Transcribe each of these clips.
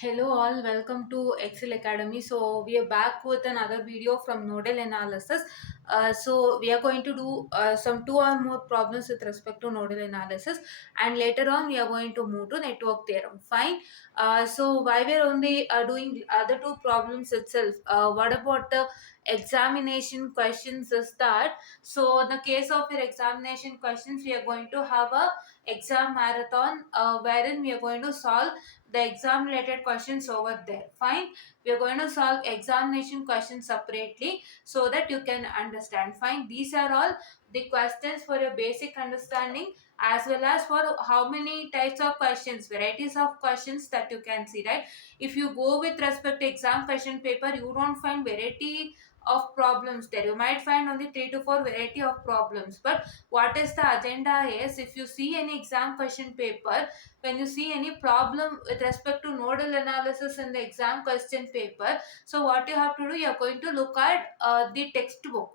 Hello all, welcome to Excel Academy. So we are back with another video from nodal analysis. So we are going to do some two or more problems with respect to nodal analysis, and later on we are going to move to network theorem. Fine. So why we are only doing other two problems itself? What about the examination questions? Is that so? In the case of your examination questions, we are going to have a exam marathon wherein we are going to solve the exam related questions over there. Fine, we are going to solve examination questions separately so that you can understand. Fine, these are all the questions for your basic understanding, as well as for how many types of questions, varieties of questions that you can see, right? If you go with respect to exam question paper, you don't find variety of problems there. You might find only 3 to 4 variety of problems. But what is the agenda is, if you see any exam question paper, when you see any problem with respect to nodal analysis in the exam question paper, so what you have to do, you are going to look at the textbook,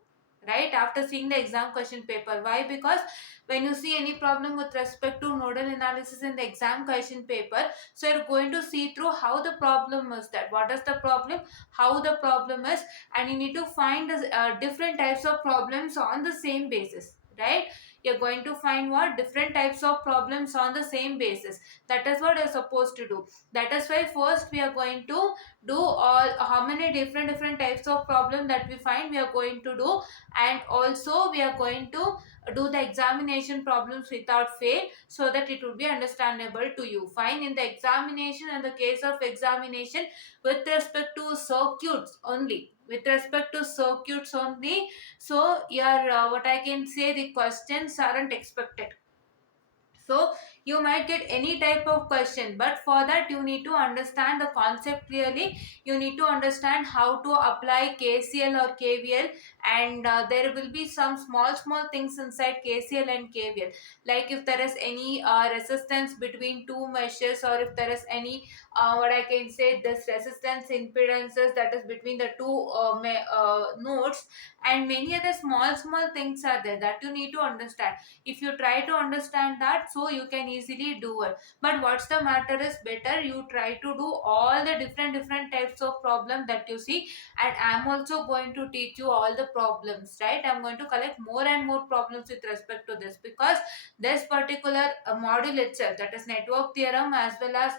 right, after seeing the exam question paper. Why? Because when you see any problem with respect to nodal analysis in the exam question paper, so you're going to see through how the problem is, that what is the problem, how the problem is, and you need to find different types of problems on the same basis, right? You're going to find what different types of problems on the same basis. That is what you're supposed to do. That is why first we are going to do all how many different types of problem that we find, we are going to do. And also we are going to do the examination problems without fail, so that it would be understandable to you. Fine, in the examination, in the case of examination, with respect to circuits only, so your what I can say, the questions aren't expected. So you might get any type of question, but for that you need to understand the concept clearly. You need to understand how to apply KCL or KVL, and there will be some small things inside KCL and KVL, like if there is any resistance between two meshes, or if there is any what I can say, this resistance impedances that is between the two nodes, and many other small things are there that you need to understand. If you try to understand that, so you can easily do it. But what's the matter is, better you try to do all the different types of problem that you see. And I'm also going to teach you all the problems, right? I'm going to collect more and more problems with respect to this, because this particular module itself, that is network theorem, as well as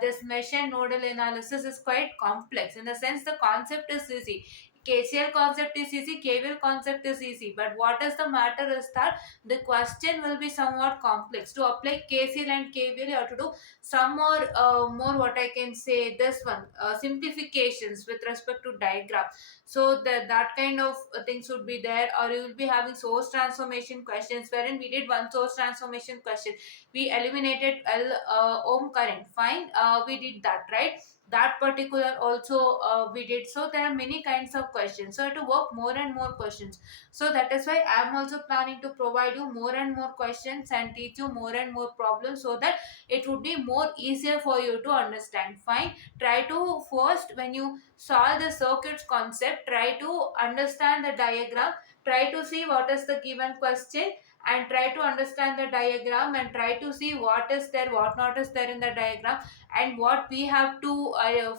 this mesh and nodal analysis, is quite complex. In the sense, the concept is easy, KCL concept is easy, KVL concept is easy, but what is the matter is that the question will be somewhat complex. To apply KCL and KVL, you have to do some more what I can say, this one, simplifications with respect to diagram. So that kind of things would be there. Or you will be having source transformation questions, wherein we did one source transformation question. We eliminated L ohm current. Fine, we did that, right? That particular also we did. So there are many kinds of questions, so to work more and more questions. So that is why I am also planning to provide you more and more questions and teach you more and more problems, so that it would be more easier for you to understand. Fine, try to first, when you solve the circuits concept, try to understand the diagram, try to see what is the given question, and try to understand the diagram, and try to see what is there, what not is there in the diagram, and what we have to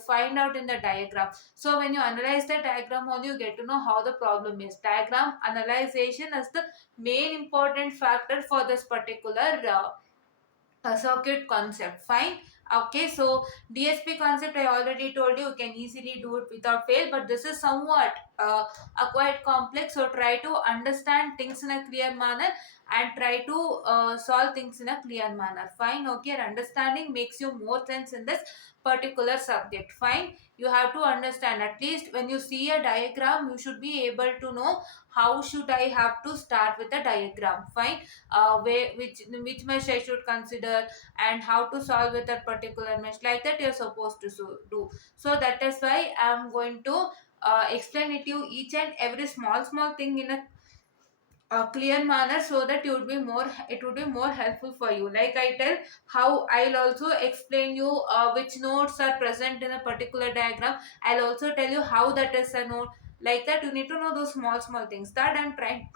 find out in the diagram. So when you analyze the diagram only, you get to know how the problem is. Diagram analyzation is the main important factor for this particular circuit concept. Fine. Okay, so DSP concept I already told you, you can easily do it without fail, but this is somewhat quite complex. So try to understand things in a clear manner, and try to solve things in a clear manner. Fine. Okay, your understanding makes you more sense in this particular subject. Fine, you have to understand, at least when you see a diagram, you should be able to know how should I have to start with a diagram. Fine, which mesh I should consider, and how to solve with that particular mesh, like that you're supposed to do. So that is why I'm going to explain it to you, each and every small thing in a clear manner, so that you would be more, it would be more helpful for you. Like I tell, how I'll also explain you which nodes are present in a particular diagram. I'll also tell you how that is a node. Like that, you need to know those small things, that I'm trying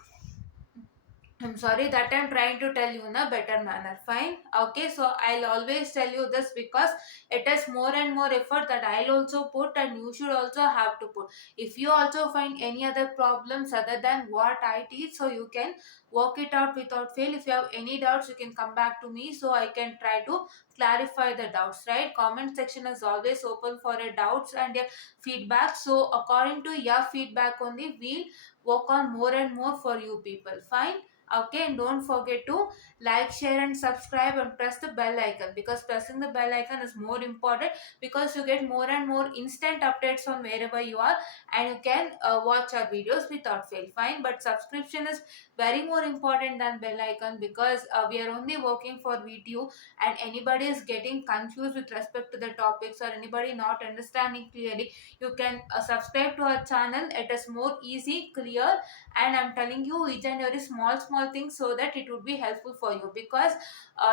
I'm sorry that I'm trying to tell you in a better manner. Fine. Okay, so I'll always tell you this because it is more and more effort that I'll also put, and you should also have to put. If you also find any other problems other than what I teach, so you can work it out without fail. If you have any doubts, you can come back to me so I can try to clarify the doubts, right? Comment section is always open for your doubts and your feedback. So according to your feedback only, we'll work on more and more for you people. Fine. Okay, and don't forget to like, share, and subscribe, and press the bell icon, because pressing the bell icon is more important, because you get more and more instant updates on wherever you are, and you can watch our videos without fail. Fine, but subscription is very more important than bell icon, because we are only working for video, and anybody is getting confused with respect to the topics, or anybody not understanding clearly, you can subscribe to our channel. It is more easy, clear, and I'm telling you each and every small thing, so that it would be helpful for you, because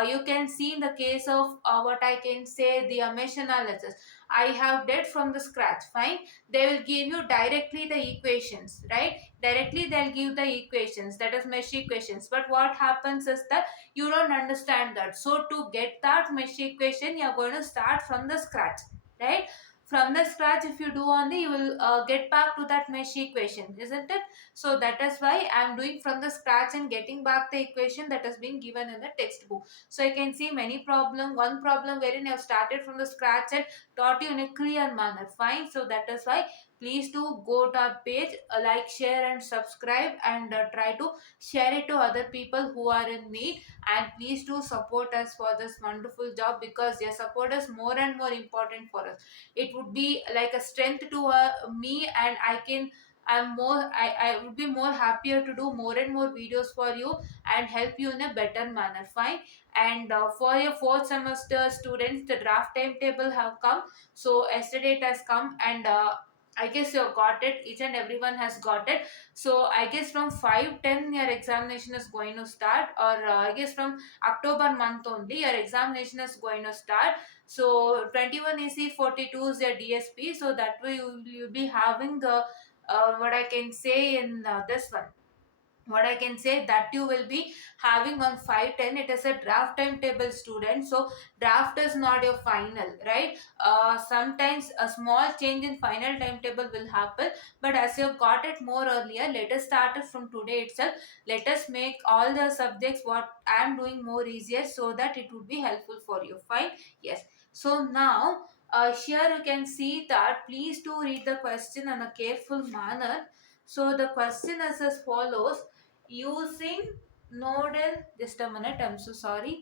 you can see in the case of what I can say, the mesh analysis I have did from the scratch. Fine, they will give you directly the equations, right? Directly they'll give the equations, that is mesh equations, but what happens is that you don't understand that. So to get that mesh equation, you're going to start from the scratch, right? From the scratch, if you do only, you will get back to that mesh equation, isn't it? So that is why I am doing from the scratch and getting back the equation that has been given in the textbook. So I can see many problem, one problem wherein I have started from the scratch and taught you in a clear manner. Fine. So that is why please do go to our page, like, share, and subscribe, and try to share it to other people who are in need. And please do support us for this wonderful job, because your support is more and more important for us. It would be like a strength to me, and I would be more happier to do more and more videos for you and help you in a better manner. Fine. And for your fourth semester students, the draft timetable have come. So yesterday it has come, and I guess you have got it. Each and everyone has got it. So I guess from 5/10 your examination is going to start, or I guess from October month only your examination is going to start. So 21 EC 42 is your DSP. So that way you'll be having what I can say in this one. What I can say that you will be having on 5/10. It is a draft timetable, student. So draft is not your final, right? Sometimes a small change in final timetable will happen, but as you have got it more earlier, let us start it from today itself. Let us make all the subjects what I am doing more easier, so that it would be helpful for you. Fine. Yes. So now here you can see that please do read the question in a careful manner. So the question is as follows: using nodal, just a minute, I'm so sorry.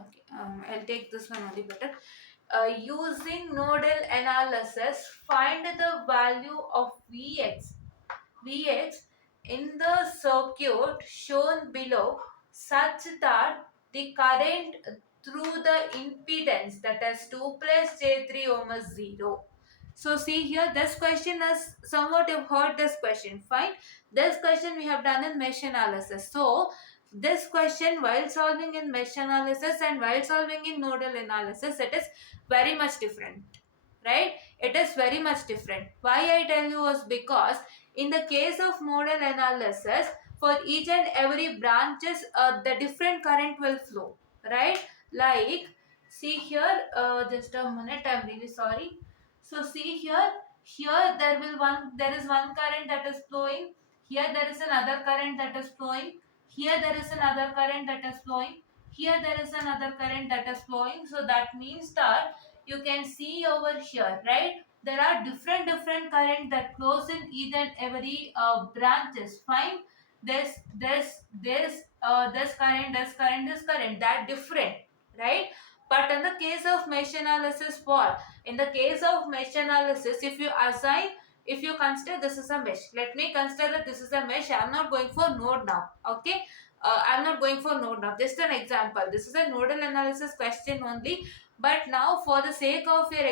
Okay, I'll take this one only better. Using nodal analysis, find the value of Vx in the circuit shown below, such that the current through the impedance, that is 2 plus J3 ohm is 0. So see here, this question is somewhat, you've heard this question. Fine. This question we have done in mesh analysis. So this question, while solving in mesh analysis and while solving in nodal analysis, it is very much different, right? It is very much different. Why I tell you is because in the case of nodal analysis, for each and every branches, the different current will flow, right? Like, see here, just a minute, I'm really sorry. So see here, there is one current that is flowing. Here there is another current that is flowing. Here there is another current that is flowing. Here there is another current that is flowing. So that means that you can see over here, right? There are different current that flows in each and every branches. Fine. This current, this current, that different, right? But in the case of mesh analysis, what? In the case of mesh analysis, if you consider this is a mesh, let me consider that this is a mesh. I am not going for node now. Okay. I'm not going for node now. Just an example. This is a nodal analysis question only. But now, for the sake of your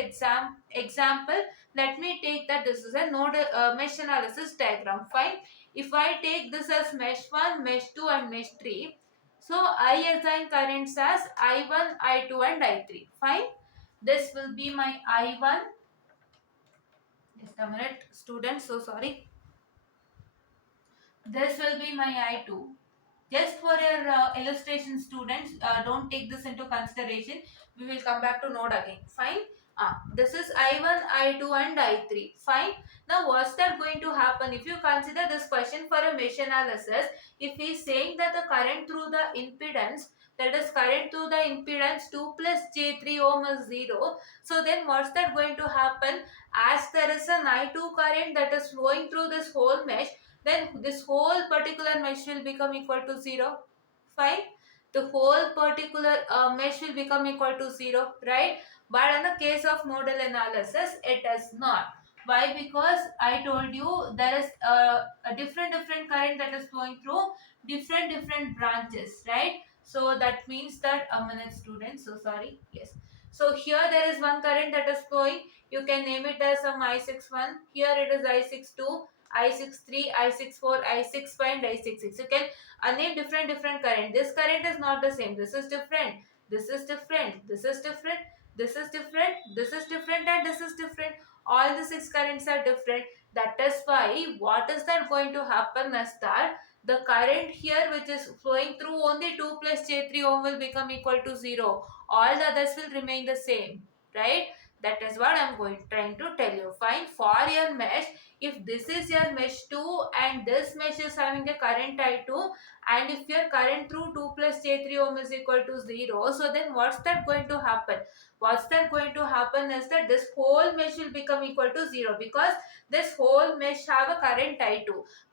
example, let me take that this is a nodal mesh analysis diagram. Fine. If I take this as mesh 1, mesh 2, and mesh 3, so I assign currents as I1, I2, and I3. Fine. This will be my I1. Just a minute, students. So sorry. This will be my I2. Just for your illustration, students, don't take this into consideration. We will come back to node again. Fine. This is I1, I2 and I3. Fine. Now what's that going to happen? If you consider this question for a mesh analysis, if he is saying that the current through the impedance, that is current through the impedance 2 plus J3 ohm is 0. So then what's that going to happen? As there is an I2 current that is flowing through this whole mesh, then this whole particular mesh will become equal to 0. Fine. The whole particular mesh will become equal to 0, right? But in the case of nodal analysis, it is not. Why? Because I told you there is a different current that is flowing through different branches, right? So that means that a minute, students, so sorry, yes. So here there is one current that is flowing. You can name it as some I61. Here it is I62, I63, I64, I65 and I66. You can name different current. This current is not the same. This is different. This is different. This is different. This is different. This is different and this is different. All the six currents are different. That is why what is that going to happen is that the current here which is flowing through only 2 plus J3 ohm will become equal to 0. All the others will remain the same. Right? That is what I am trying to tell you. Fine. For your mesh, if this is your mesh 2 and this mesh is having a current I2, and if your current through 2 plus J3 ohm is equal to 0, so then what's that going to happen? What's that going to happen is that this whole mesh will become equal to 0 because this whole mesh have a current I2.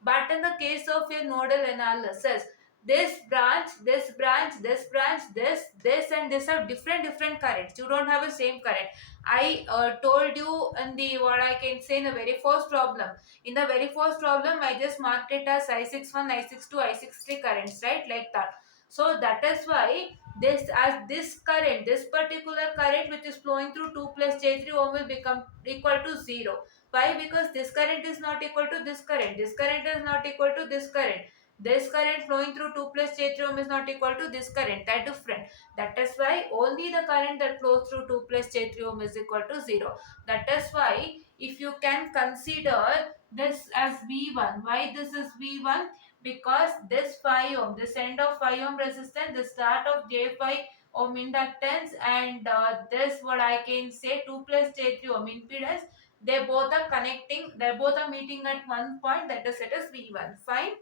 But in the case of your nodal analysis, this branch, this branch, this branch, this and this have different currents. You don't have the same current. I told you in the what I can say in the very first problem. In the very first problem, I just marked it as I61, I62, I63 currents, right? Like that. So that is why this current, this particular current which is flowing through 2 plus J3 ohm will become equal to 0. Why? Because this current is not equal to this current. This current is not equal to this current. This current flowing through 2 plus J3 ohm is not equal to this current. They are different. That is why only the current that flows through 2 plus J3 ohm is equal to 0. That is why if you can consider this as V1. Why this is V1? Because this 5 ohm, this end of 5 ohm resistance, the start of J5 ohm inductance and this what I can say 2 plus J3 ohm impedance, they both are connecting, they both are meeting at one point, that is it is V1. Fine.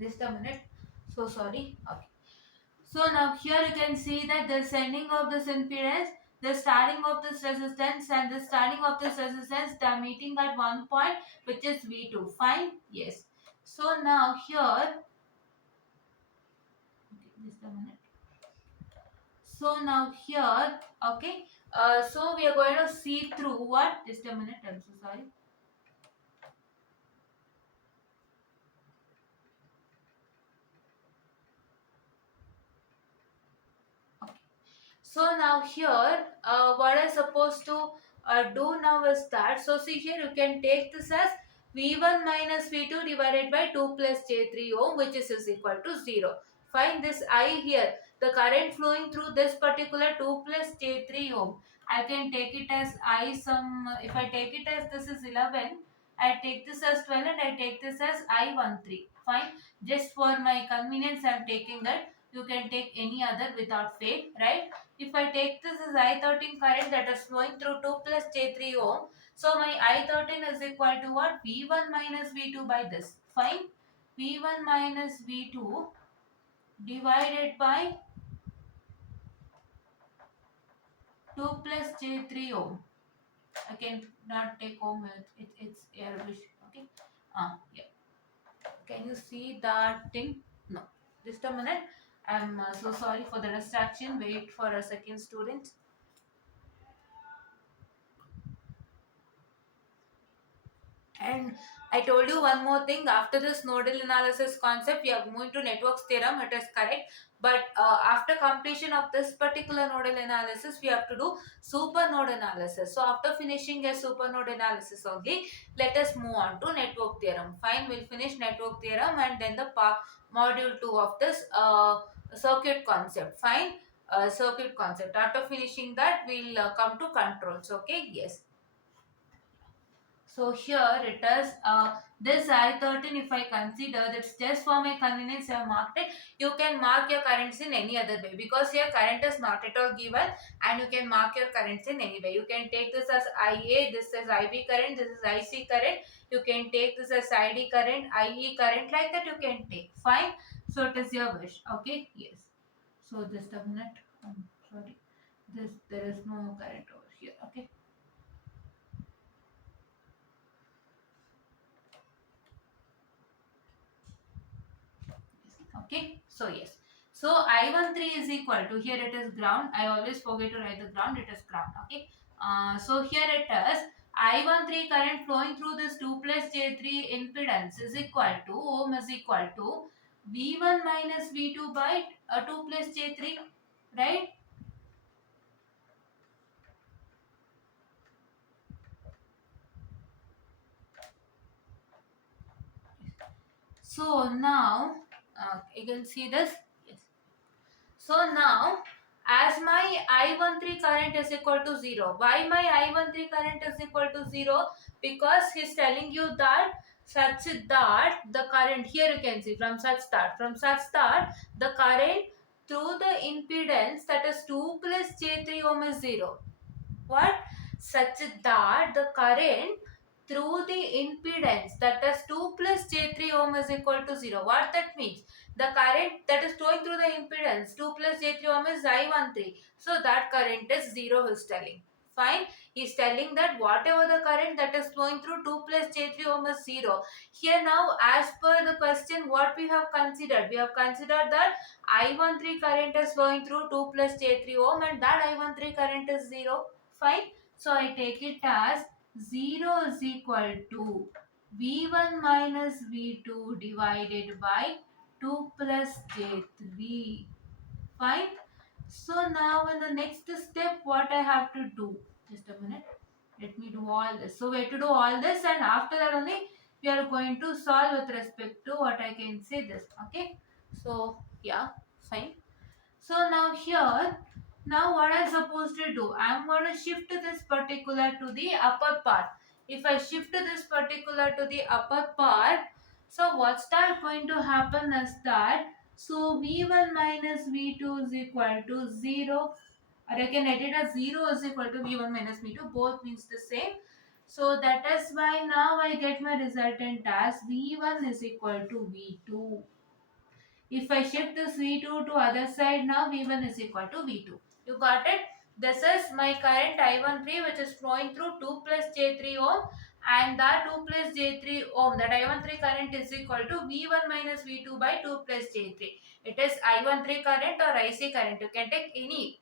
Just a minute. So sorry. Okay. So now here you can see that the sending of this impedance, the starting of this resistance and the starting of this resistance, they are meeting at one point which is V2. Fine? Yes. So now here, okay, just a minute. So now here, okay, so we are going to see through what? Just a minute, I'm so sorry. Okay. So now here, what I supposed to do now is that, so see here you can take this as V1 minus V2 divided by 2 plus J3 ohm, which is equal to 0. Find this I here, the current flowing through this particular 2 plus J3 ohm. I can take it as I some, if I take it as this is 11, I take this as 12 and I take this as I13. Fine. Just for my convenience, I am taking that. You can take any other without fail, right? If I take this as I13 current that is flowing through 2 plus J3 ohm, so my I13 is equal to what? V1 minus V2 by this. Fine. V1 minus V2 divided by 2 plus J3 ohm. I can not take ohm, it's Arabic. Okay. Yeah. Can you see that thing? No. Just a minute. I'm so sorry for the distraction. Wait for a second, student. And I told you one more thing. After this nodal analysis concept, we are moving to networks theorem. It is correct. But after completion of this particular nodal analysis, we have to do super node analysis. So after finishing a super node analysis only, let us move on to network theorem. Fine, we'll finish network theorem and then the module 2 of this circuit concept. Fine, circuit concept. After finishing that, we'll come to controls. Okay, yes. So here it is this I13, if I consider that's just for my convenience I have marked it. You can mark your currents in any other way because here current is not at all given, and you can mark your currents in any way. You can take this as IA, this is IB current, this is IC current. You can take this as ID current, IE current, like that you can take. Fine. So it is your wish. Okay. Yes. So just a minute. Sorry. There is no current over here. Okay. Okay, so yes, so I13 is equal to, here it is ground, I always forget to write the ground, it is ground. Okay, so here it is I13 current flowing through this 2 plus J3 impedance is equal to, ohm is equal to V1 minus V2 by 2 plus J3, right? So now you can see this. Yes. So now, as my I13 current is equal to 0, why my I13 current is equal to 0? Because he's telling you that such that the current, here you can see from such that the current through the impedance, that is 2 plus J3 ohm is 0. What? Such that the current through the impedance, that is 2 plus J3 ohm is equal to 0. What that means? The current that is flowing through the impedance 2 plus J3 ohm is I13. So that current is 0, he is telling. Fine. He is telling that whatever the current that is flowing through 2 plus J3 ohm is 0. Here now, as per the question, what we have considered? We have considered that I13 current is flowing through 2 plus J3 ohm, and that I13 current is 0. Fine. So I take it as 0 is equal to V1 minus V2 divided by 2 plus J3. Fine. So now in the next step, what I have to do? Just a minute. Let me do all this. So we have to do all this, and after that only we are going to solve with respect to what I can say this. Okay. So yeah, fine. So now here, now what I'm supposed to do? I'm going to shift this particular to the upper part. If I shift this particular to the upper part, so what's that going to happen is that, so V1 minus V2 is equal to 0. Or I can write it as 0 is equal to V1 minus V2. Both means the same. So that is why now I get my resultant as V1 is equal to V2. If I shift this V2 to other side, now V1 is equal to V2. You got it? This is my current I13 which is flowing through 2 plus J3 ohm, and that 2 plus J3 ohm, that I13 current is equal to V1 minus V2 by 2 plus J3. It is I13 current or IC current. You can take any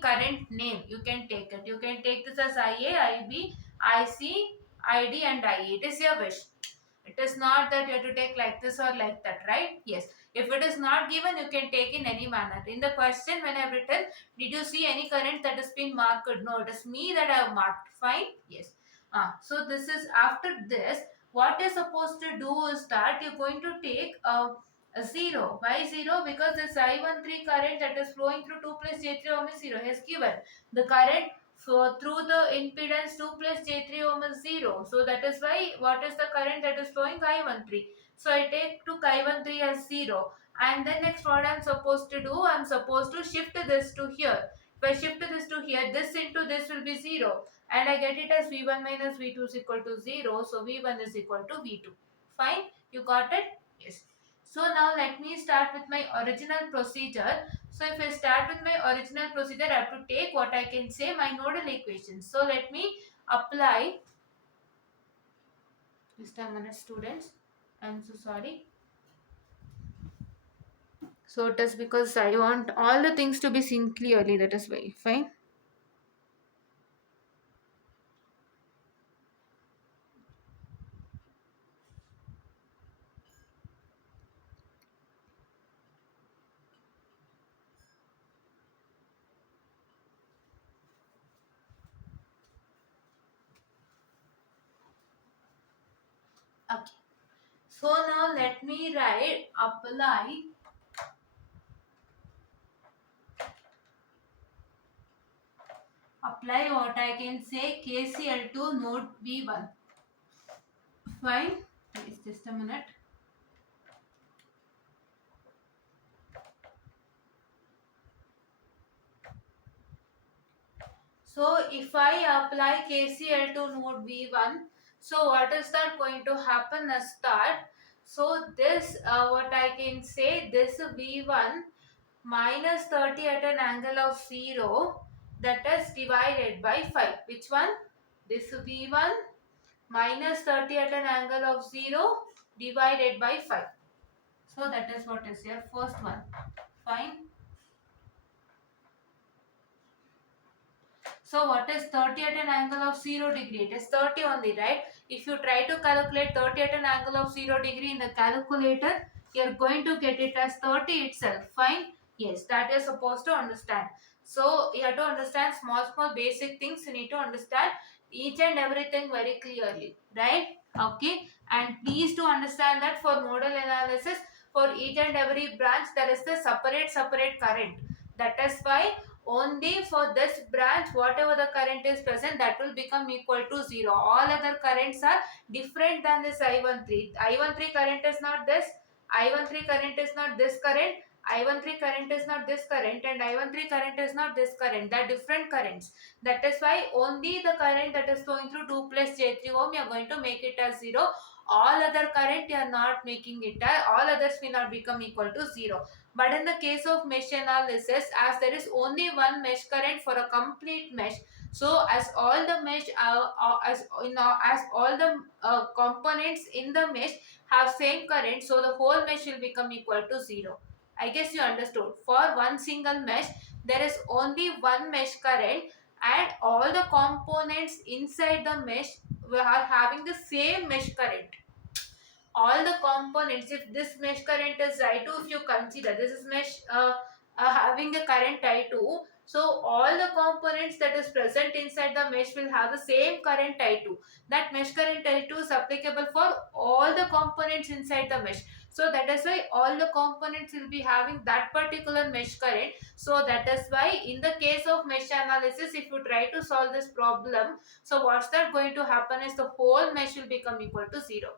current name. You can take it. You can take this as IA, IB, IC, ID and IE. It is your wish. It is not that you have to take like this or like that, right? Yes. If it is not given, you can take in any manner. In the question, when I have written, did you see any current that has been marked? No, it is me that I have marked. Fine? Yes. So this is, after this, what you're supposed to do is that you're going to take a 0. Why 0? Because this I13 current that is flowing through 2 plus J3 ohm is 0. He has given the current, so through the impedance 2 plus J3 ohm is 0. So that is why, what is the current that is flowing? I13. So I take to I13 as 0. And then next what I am supposed to do? I am supposed to shift this to here. If I shift this to here, this into this will be 0. And I get it as V1 minus V2 is equal to 0. So V1 is equal to V2. Fine? You got it? Yes. So now let me start with my original procedure. So if I start with my original procedure, I have to take what I can say my nodal equation. So let me apply. Just a minute, students. I'm so sorry. So it is because I want all the things to be seen clearly. That is why. Fine. Okay. So now let me write apply what I can say KCL to node V1. Fine. Please just a minute. So if I apply KCL to node V1, so what is that going to happen as that? So this what I can say, this V1 minus 30 at an angle of 0, that is divided by 5. Which one? This V1 minus 30 at an angle of 0 divided by 5. So that is what is your first one. Fine. So what is 30 at an angle of 0 degree? It is 30 only, right? If you try to calculate 30 at an angle of 0 degree in the calculator, you are going to get it as 30 itself. Fine? Yes, that is supposed to understand. So you have to understand small basic things. You need to understand each and everything very clearly, right? Okay. And please to understand that for nodal analysis, for each and every branch, there is the separate current. That is why only for this branch whatever the current is present, that will become equal to 0. All other currents are different than this I13. I13 current is not this, I13 current is not this current, I13 current is not this current, and I13 current is not this current. They are different currents. That is why only the current that is flowing through 2 plus J3 ohm, you are going to make it as 0. All other current you are not making it as, all others will not become equal to 0. But in the case of mesh analysis, as there is only one mesh current for a complete mesh, so as all the mesh as you know, as all the components in the mesh have same current, so the whole mesh will become equal to 0. I guess you understood. For one single mesh, there is only one mesh current, and all the components inside the mesh are having the same mesh current. All the components, if this mesh current is I2, if you consider this is mesh having the current I2, so all the components that is present inside the mesh will have the same current I2. That mesh current I2 is applicable for all the components inside the mesh. So that is why all the components will be having that particular mesh current. So that is why in the case of mesh analysis, if you try to solve this problem, so what's that going to happen is the whole mesh will become equal to 0.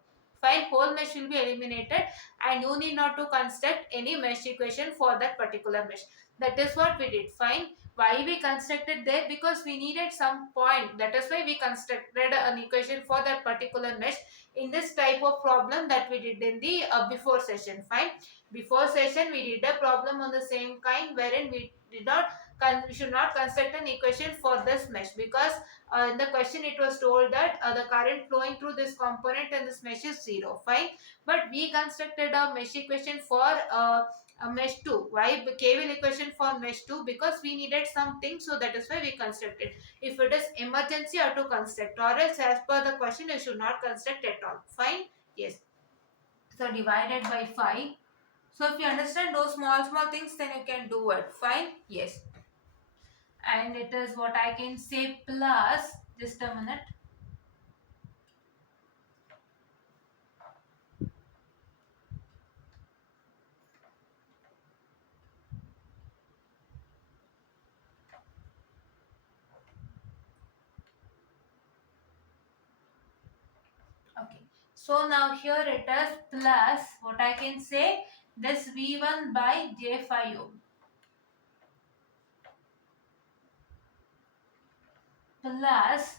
Fine, whole mesh will be eliminated, and you need not to construct any mesh equation for that particular mesh. That is what we did. Fine. Why we constructed there? Because we needed some point. That is why we constructed an equation for that particular mesh in this type of problem that we did in the before session. Fine. Before session we did a problem on the same kind wherein we did not we should not construct an equation for this mesh, because in the question it was told that the current flowing through this component and this mesh is 0. Fine. But we constructed a mesh equation for a mesh 2. Why KVL equation for mesh 2? Because we needed something, so that is why we constructed. If it is emergency, you have to construct, or else as per the question you should not construct at all. Fine. Yes. So divided by 5. So if you understand those small things, then you can do it. Fine. Yes. And it is what I can say plus, just a minute. Okay. So now here it is plus what I can say, this V1 by J5 ohm plus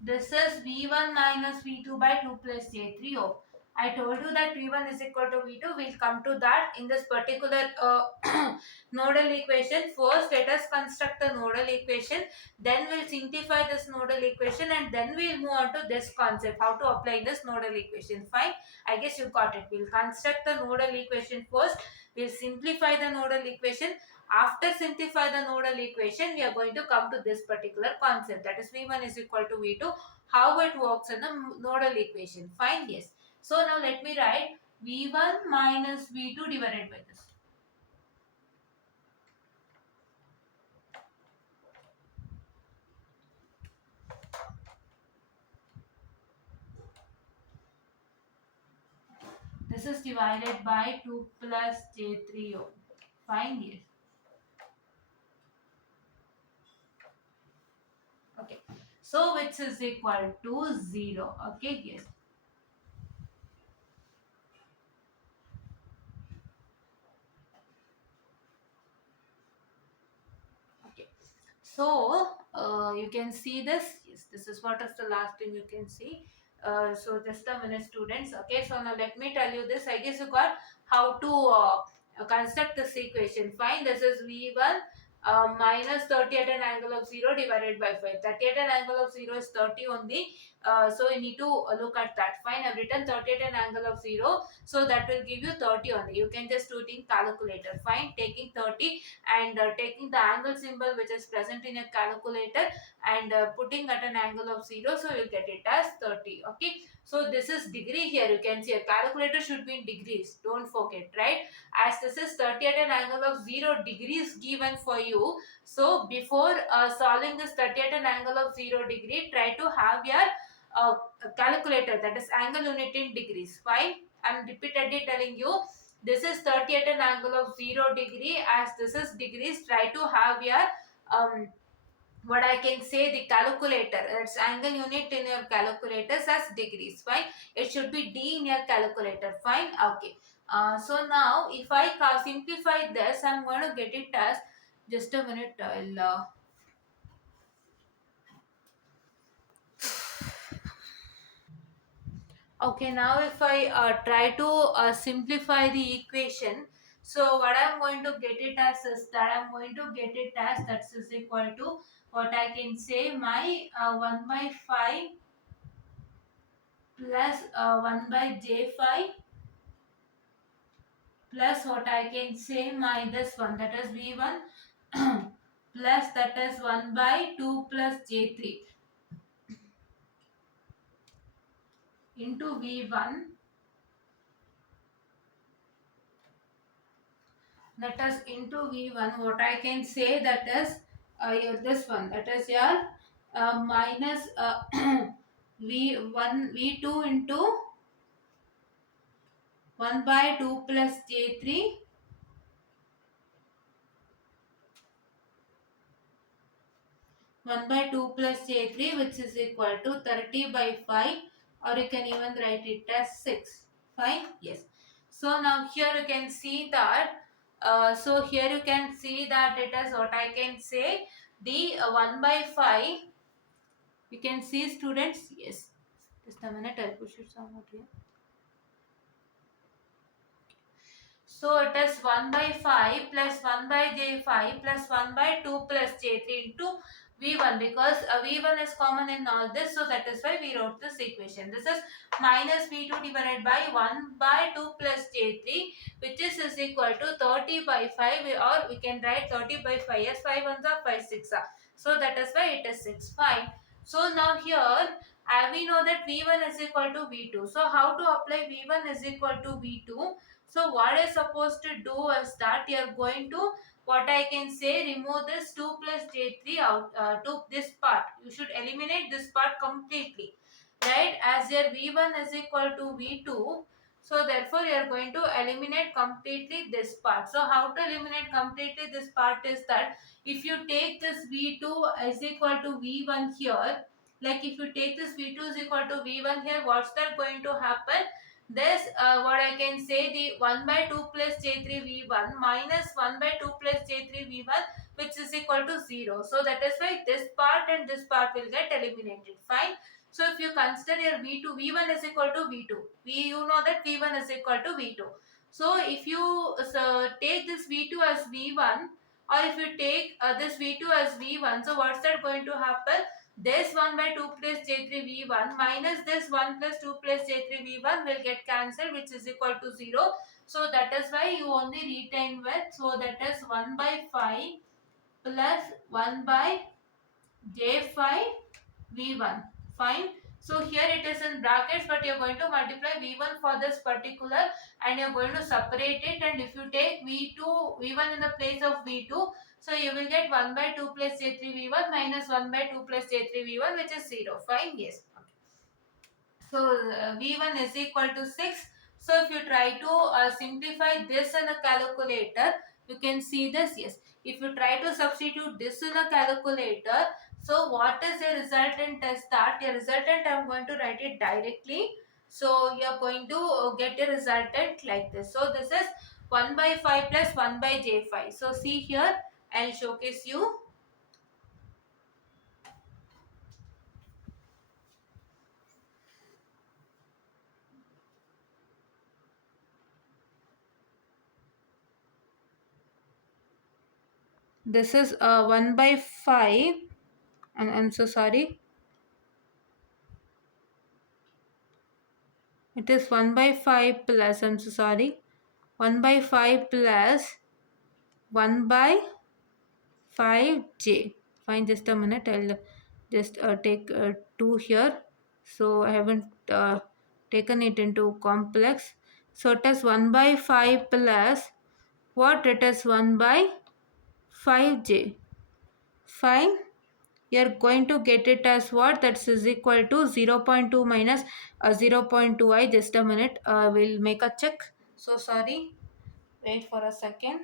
this is V1 minus V2 by 2 plus J3 ohm. I told you that V1 is equal to V2. We'll come to that in this particular nodal equation. First, let us construct the nodal equation. Then we'll simplify this nodal equation, and then we'll move on to this concept, how to apply this nodal equation. Fine. I guess you got it. We'll construct the nodal equation first. We'll simplify the nodal equation. After simplify the nodal equation, we are going to come to this particular concept, that is V1 is equal to V2, how it works in the nodal equation. Fine, yes. So now let me write V1 minus V2 divided by this. This is divided by 2 plus J3 ohm. Fine, yes. So which is equal to 0. Okay, yes. Okay. So you can see this. Yes, this is what is the last thing you can see. So just a minute, students. Okay, so now let me tell you this. I guess you got how to construct this equation. Fine. This is V1 minus 30 at an angle of 0 divided by 5. 30 at an angle of 0 is 30 only. So you need to look at that. Fine. I've written 30 at an angle of 0. So that will give you 30 only. You can just do it in calculator. Fine. Taking 30 and taking the angle symbol which is present in a calculator and putting at an angle of 0, so you get it as 30. Okay, so this is degree. Here you can see a calculator should be in degrees, don't forget, right? As this is 30 at an angle of 0 degrees given for you, so before solving this 30 at an angle of 0 degree, try to have your uh, calculator, that is angle unit in degrees. Fine, I'm repeatedly telling you, this is 30 at an angle of 0 degree. As this is degrees, try to have your what I can say, the calculator, its angle unit in your calculators as degrees. Fine, it should be D in your calculator. Fine, okay. So now if I simplify this, I'm going to get it as, just a minute, I'll okay, now if I try to simplify the equation, so what I'm going to get it as is that I'm going to get it as that is equal to what I can say, my 1 by 5 plus 1 by j5 plus what I can say, my this one, that is v1 plus that is 1 by 2 plus j3 into v1, that is into v1, what I can say, that is your this one, that is your minus v1 v2 into 1 by 2 plus j3 1 by 2 plus j3, which is equal to 30 by 5, or you can even write it as 6. Fine, yes. So now here you can see that here you can see that it is what I can say, the 1 by 5, you can see, students, yes, just a minute, I'll push it somewhat here. So it is 1 by 5 plus 1 by j5 plus 1 by 2 plus j3 into v1, because v1 is common in all this, so that is why we wrote this equation. This is minus v2 divided by 1 by 2 plus j3, which is equal to 30 by 5, or we can write 30 by 5 as 5 ones are 5 6 are. So that is why it is 6. Fine. So now here we know that v1 is equal to v2. So how to apply v1 is equal to v2? So what I supposed to do is that you are going to, what I can say, remove this 2 plus j3 out to this part. You should eliminate this part completely, right? As your v1 is equal to v2, so therefore you are going to eliminate completely this part. So how to eliminate completely this part is that if you take this v2 is equal to v1 here, like if you take this v2 is equal to v1 here, what's that going to happen? This what I can say, the 1 by 2 plus j3 v1 minus 1 by 2 plus j3 v1, which is equal to 0. So that is why this part and this part will get eliminated. Fine. So if you consider your v2, v1 is equal to v2. You know that v1 is equal to v2. So if you take this v2 as v1, or if you take this v2 as v1, so what's that going to happen? This 1 by 2 plus j3 v1 minus this 1 plus 2 plus j3 v1 will get cancelled, which is equal to 0. So that is why you only retain with, so that is 1 by 5 plus 1 by j5 v1. Fine. So here it is in brackets, but you are going to multiply v1 for this particular and you are going to separate it, and if you take v1 in the place of v2, so you will get 1 by 2 plus j3 v1 minus 1 by 2 plus j3 v1, which is 0. Fine. Yes. So v1 is equal to 6. So if you try to simplify this in a calculator, you can see this. Yes, if you try to substitute this in a calculator, So what is your resultant is that your resultant I'm going to write it directly. So you are going to get a resultant like this. So this is 1 by 5 plus 1 by j5. So see here, I'll showcase you. This is 1 by 5. I'm so sorry. It is 1 by 5 plus, I'm so sorry. 1 by 5 plus 1 by 5j. Fine, just a minute. I'll just take 2 here. So I haven't taken it into complex. So it is 1 by 5 plus what? It is 1 by 5j. Fine. You're going to get it as what? That is equal to 0.2 minus 0.2i. Just a minute. We'll make a check. So sorry. Wait for a second.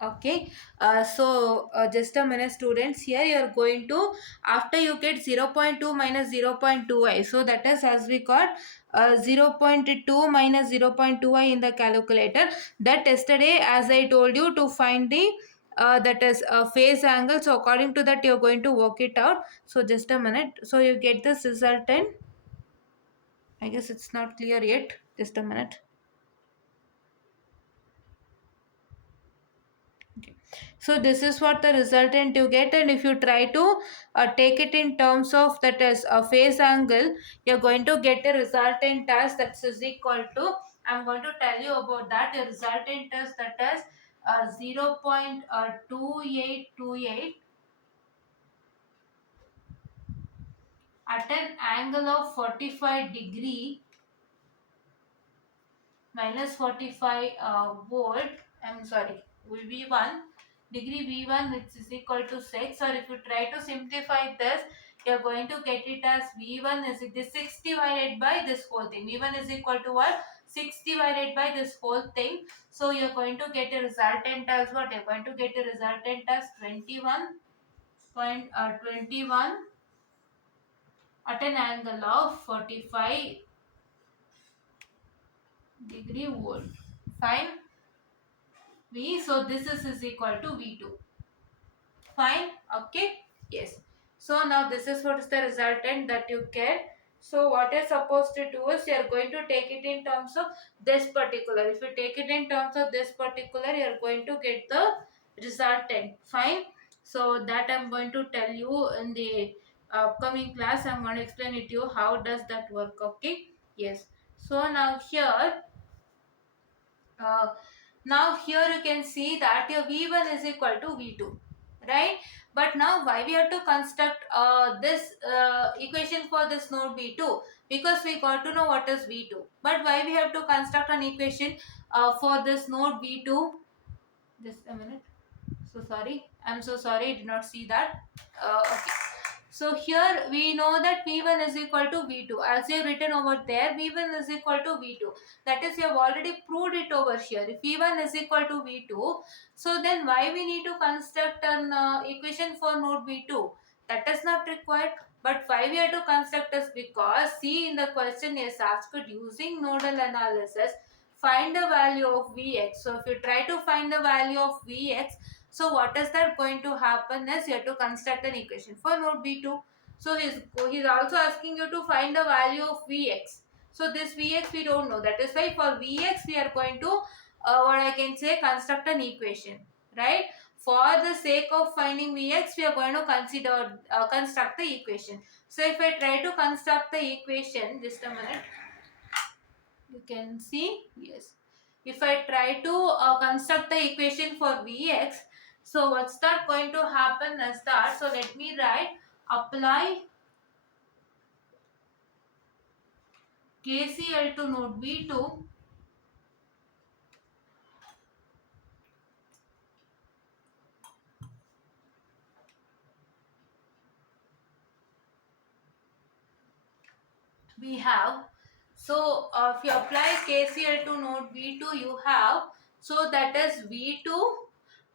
Okay, just a minute, students. Here you are going to, after you get 0.2 minus 0.2i, so that is as we got 0.2 minus 0.2i in the calculator. That yesterday, as I told you, to find the that is a phase angle. So according to that, you are going to work it out. So just a minute. So you get this resultant. I guess it's not clear yet. Just a minute. Okay. So this is what the resultant you get, and if you try to take it in terms of that as a phase angle, you're going to get a resultant as that is equal to, I'm going to tell you about that. The resultant is that is 0.2828 at an angle of 45 degree minus 45 volt. I'm sorry, V1 degree V1, which is equal to 6. Or if you try to simplify this, you're going to get it as V1 is this 6 divided by this whole thing. V1 is equal to what? 6 divided by this whole thing. So you're going to get a resultant as what? You're going to get a resultant as 21 at an angle of 45 degree volt. Fine. V, so this is equal to V2. Fine. Okay. Yes. So now this is what is the resultant that you get. So what you're supposed to do is you're going to take it in terms of this particular. If you take it in terms of this particular, you're going to get the resultant. Fine. So that I'm going to tell you in the upcoming class. I'm going to explain it to you how does that work. Okay. Yes. So now here uh, now here you can see that your V1 is equal to V2, right? But now why we have to construct this equation for this node V2? Because we got to know what is V2. But why we have to construct an equation for this node V2? Just a minute. So sorry. I'm so sorry. I did not see that. Okay. So here we know that V1 is equal to V2. As you have written over there, V1 is equal to V2. That is, you have already proved it over here. If V1 is equal to V2, so then why we need to construct an equation for node V2? That is not required. But why we have to construct is because, see, in the question is asked using nodal analysis, find the value of Vx. So if you try to find the value of Vx, so what is that going to happen is you have to construct an equation for node V2. So he's also asking you to find the value of Vx. So this Vx we don't know. That is why for Vx we are going to what I can say, construct an equation, right? For the sake of finding Vx, we are going to consider construct the equation. So if I try to construct the equation, just a minute, you can see, yes. If I try to construct the equation for Vx, so what's that going to happen is that, so let me write apply KCL to node V2, we have, so if you apply KCL to node V2, you have, so that is V2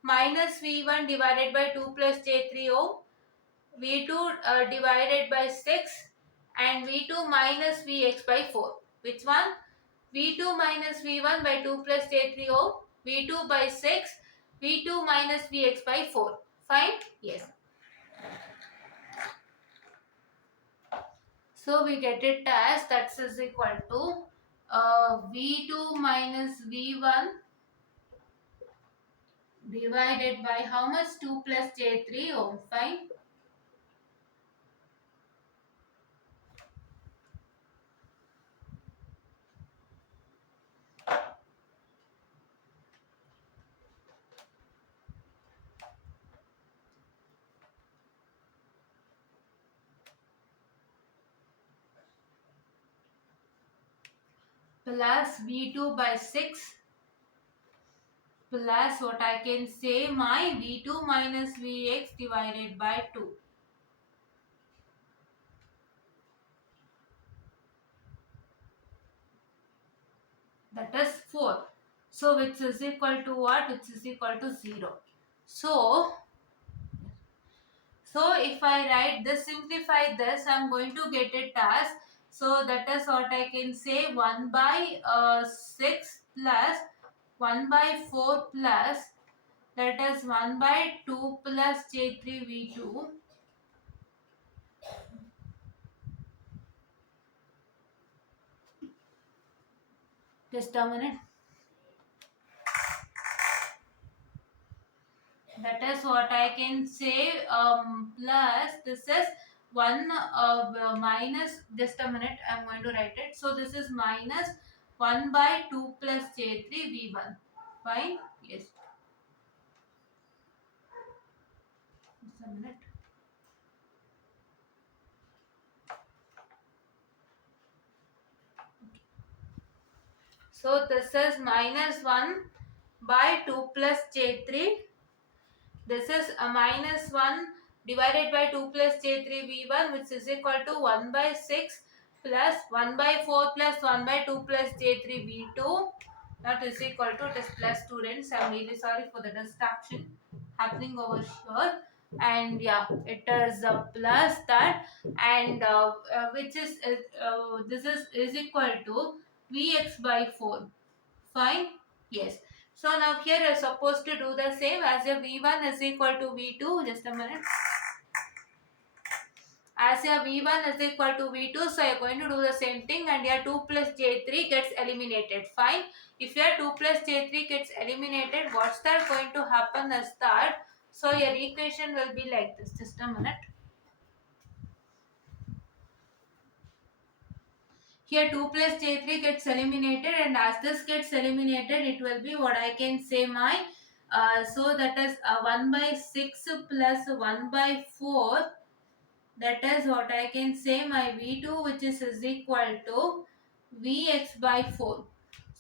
minus V1 divided by 2 plus J3 ohm, V2 divided by 6, and V2 minus Vx by 4. Which one? V2 minus V1 by 2 plus J3 ohm, V2 by 6, V2 minus Vx by 4. Fine? Yes. So we get it as that is equal to V2 minus V1 divided by how much? 2 plus J3 ohm. Fine. Plus V2 by 6 plus what I can say, my V2 minus Vx divided by 2. That is 4. So which is equal to what? Which is equal to 0. So if I write this, simplify this, I am going to get it as, so that is what I can say, 1 by 6 plus 1 by 4 plus, that is 1 by 2 plus J3V2. Just a minute. That is what I can say, plus this is 1 minus, just a minute, I am going to write it. So this is minus 1 by 2 plus J3V1. Fine? Yes. Just a minute. So this is minus 1 by 2 plus J3. This is a minus 1 divided by 2 plus J3V1, which is equal to 1 by 6 plus 1 by 4 plus 1 by 2 plus J3V2. That is equal to, it is plus, students. I am really sorry for the distraction happening over here. And yeah, it is plus that, and which is this is equal to Vx by 4. Fine? Yes. So now here you are supposed to do the same, as your V1 is equal to V2. Just a minute. As your V1 is equal to V2, so you are going to do the same thing, and your 2 plus J3 gets eliminated. Fine. If your 2 plus J3 gets eliminated, what's that going to happen is that, so your equation will be like this. Just a minute. Here 2 plus J3 gets eliminated, and as this gets eliminated, it will be what I can say, my, so that is 1 by 6 plus 1 by 4. That is what I can say, my V2, which is equal to Vx by 4.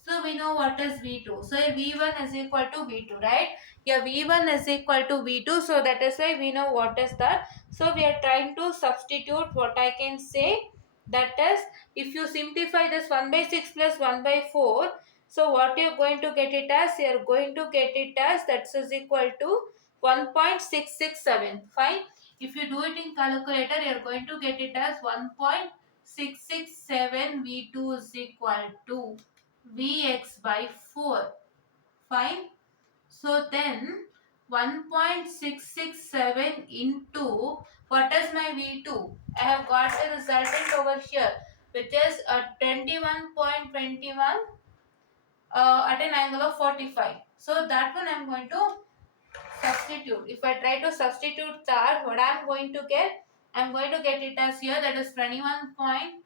So we know what is V2. So V1 is equal to V2, right? Yeah, V1 is equal to V2. So that is why we know what is that. So we are trying to substitute what I can say. That is, if you simplify this 1 by 6 plus 1 by 4, so what you are going to get it as? You are going to get it as, that is equal to 1.667. Fine. If you do it in calculator, you are going to get it as 1.667 V2 is equal to Vx by 4. Fine. So then 1.667 into, what is my V2? I have got the resultant over here, which is 21.21 at an angle of 45. So that one I am going to substitute. If I try to substitute that, what I am going to get? I am going to get it as here, that is 21 point.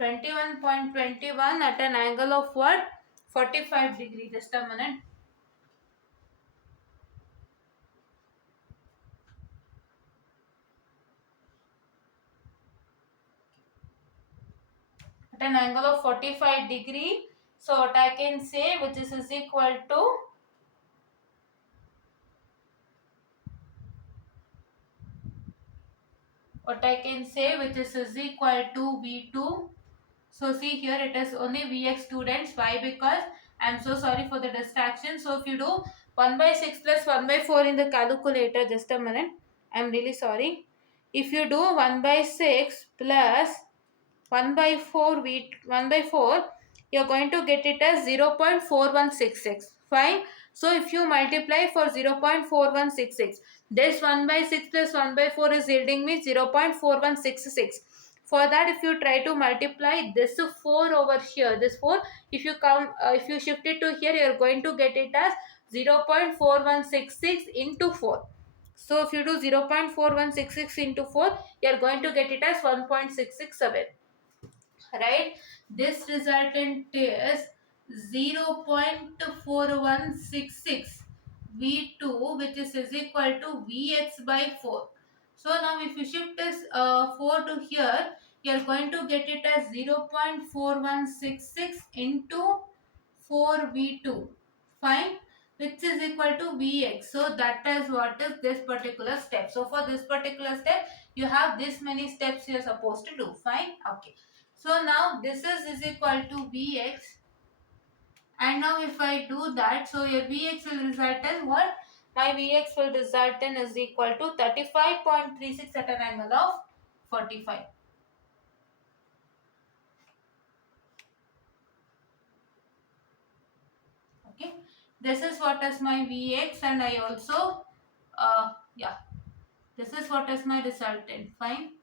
21.21 at an angle of what? 45 degree. Just a minute. At an angle of 45 degree. So what I can say, which is equal to, what I can say, which is equal to V2. So see here it is only Vx students. Why? Because I'm so sorry for the distraction. So if you do 1 by 6 plus 1 by 4 in the calculator, just a minute. I'm really sorry. If you do 1 by 6 plus 1 by 4 1 by 4, you're going to get it as 0.4166. Fine. So if you multiply for 0.4166, this 1 by 6 plus 1 by 4 is yielding me 0.4166. For that, if you try to multiply this 4 over here, this 4, if you if you shift it to here, you're going to get it as 0.4166 into 4. So if you do 0.4166 into 4, you're going to get it as 1.667. Right, this resultant is 0.4166 v2, which is equal to vx by 4. So now if you shift this 4 to here, you are going to get it as 0.4166 into 4v2. Fine, which is equal to vx. So that is what is this particular step. So for this particular step, you have this many steps you are supposed to do. Fine. Okay. So now this is equal to Vx, and now if I do that, so your Vx will result in what? My Vx will result in is equal to 35.36 at an angle of 45. Okay, this is what is my Vx, and I also yeah, this is what is my resultant. Fine.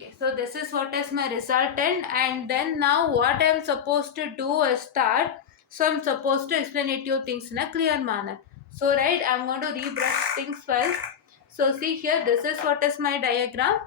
Okay, so this is what is my resultant, and then now what I am supposed to do is start. So I'm supposed to explain it you things in a clear manner. So right, I'm going to rebrush things first. So see here, this is what is my diagram.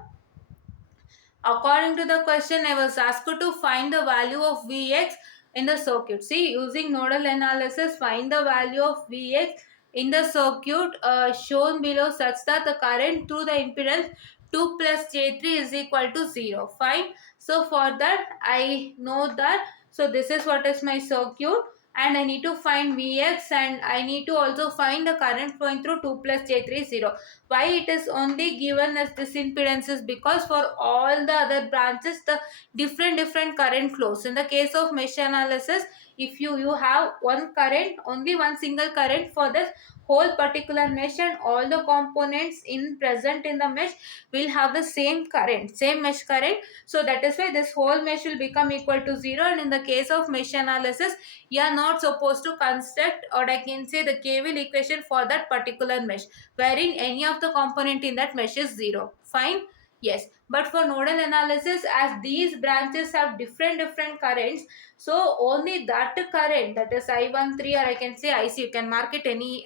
According to the question, I was asked to find the value of Vx in the circuit. See, using nodal analysis, find the value of Vx in the circuit shown below such that the current through the impedance 2 plus J3 is equal to 0. Fine. So for that, I know that. So this is what is my circuit, and I need to find Vx, and I need to also find the current flowing through 2 plus J3 0. Why it is only given as this impedance is because for all the other branches the different current flows. In the case of mesh analysis, if you have one current, only one single current for this whole particular mesh, and all the components in present in the mesh will have the same current, same mesh current. So that is why this whole mesh will become equal to 0. And in the case of mesh analysis, you are not supposed to construct, or I can say, the KVL equation for that particular mesh, wherein any of the component in that mesh is 0. Fine. Yes, but for nodal analysis, as these branches have different currents, so only that current, that is I13, or I can say IC, you can mark it any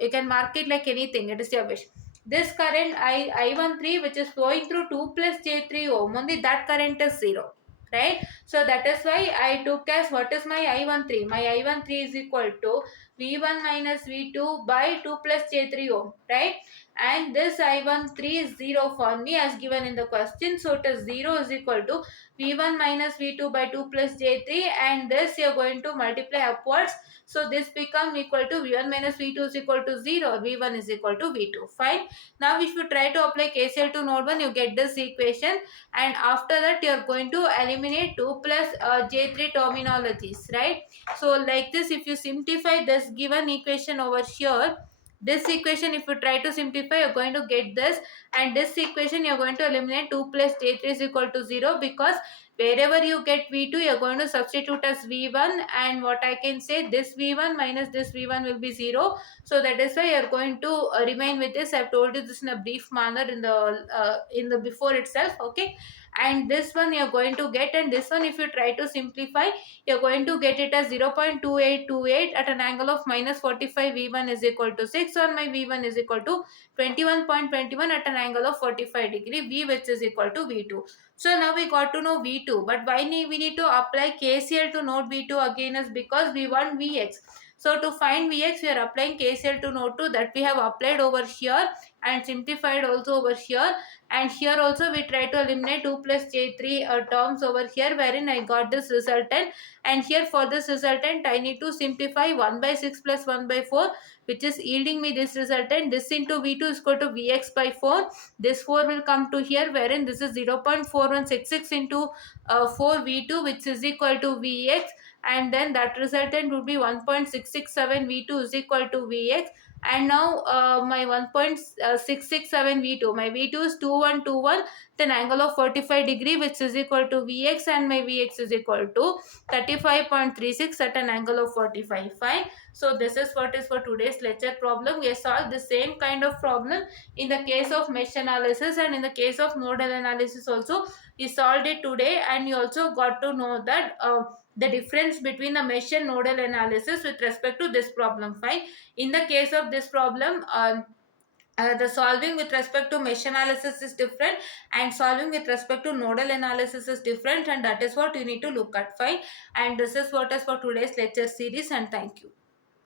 you can mark it like anything, it is your wish. This current I13, which is flowing through 2 plus J3 ohm, only that current is 0. Right. So that is why I took as what is my I13. My I13 is equal to V1 minus V2 by 2 plus J3 ohm. Right. And this I13 is 0 for me as given in the question. So it is 0 is equal to V1 minus V2 by 2 plus J3, and this you are going to multiply upwards. So this become equal to V1 minus V2 is equal to 0. V1 is equal to V2. Fine. Now if you try to apply KCL to node 1, you get this equation, and after that you are going to eliminate 2 plus J3 terminologies. Right. So like this, if you simplify this given equation over here, this equation if you try to simplify, you're going to get this, and this equation you're going to eliminate 2 plus J3 is equal to 0, because Wherever you get V2, you're going to substitute as V1, and what I can say, this V1 minus this V1 will be 0. So that is why you're going to remain with this. I've told you this in a brief manner in the before itself. Okay, and this one you're going to get, and this one if you try to simplify, you're going to get it as 0.2828 at an angle of minus 45. V1 is equal to 6, or my V1 is equal to 21.21 at an angle of 45 degree, V which is equal to V2. So now we got to know V2, but why we need to apply KCL to node V2 again is because we want Vx. So to find Vx, we are applying KCL to node 2, that we have applied over here and simplified also over here. And here also we try to eliminate 2 plus j3 terms over here, wherein I got this resultant. And here for this resultant, I need to simplify 1 by 6 plus 1 by 4, which is yielding me this resultant. This into V2 is equal to Vx by 4. This 4 will come to here, wherein this is 0.4166 into 4 V2, which is equal to Vx. And then that resultant would be 1.667 V2 is equal to Vx. And now my 1.667 V2, my V2 is 2121, then angle of 45 degree, which is equal to Vx, and my Vx is equal to 35.36 at an angle of 45. Fine. So this is what is for today's lecture problem. We have solved the same kind of problem in the case of mesh analysis, and in the case of nodal analysis also we solved it today. And you also got to know that the difference between the mesh and nodal analysis with respect to this problem. Fine. In the case of this problem, the solving with respect to mesh analysis is different, and solving with respect to nodal analysis is different, and that is what you need to look at. Fine. And this is what is for today's lecture series, and thank you.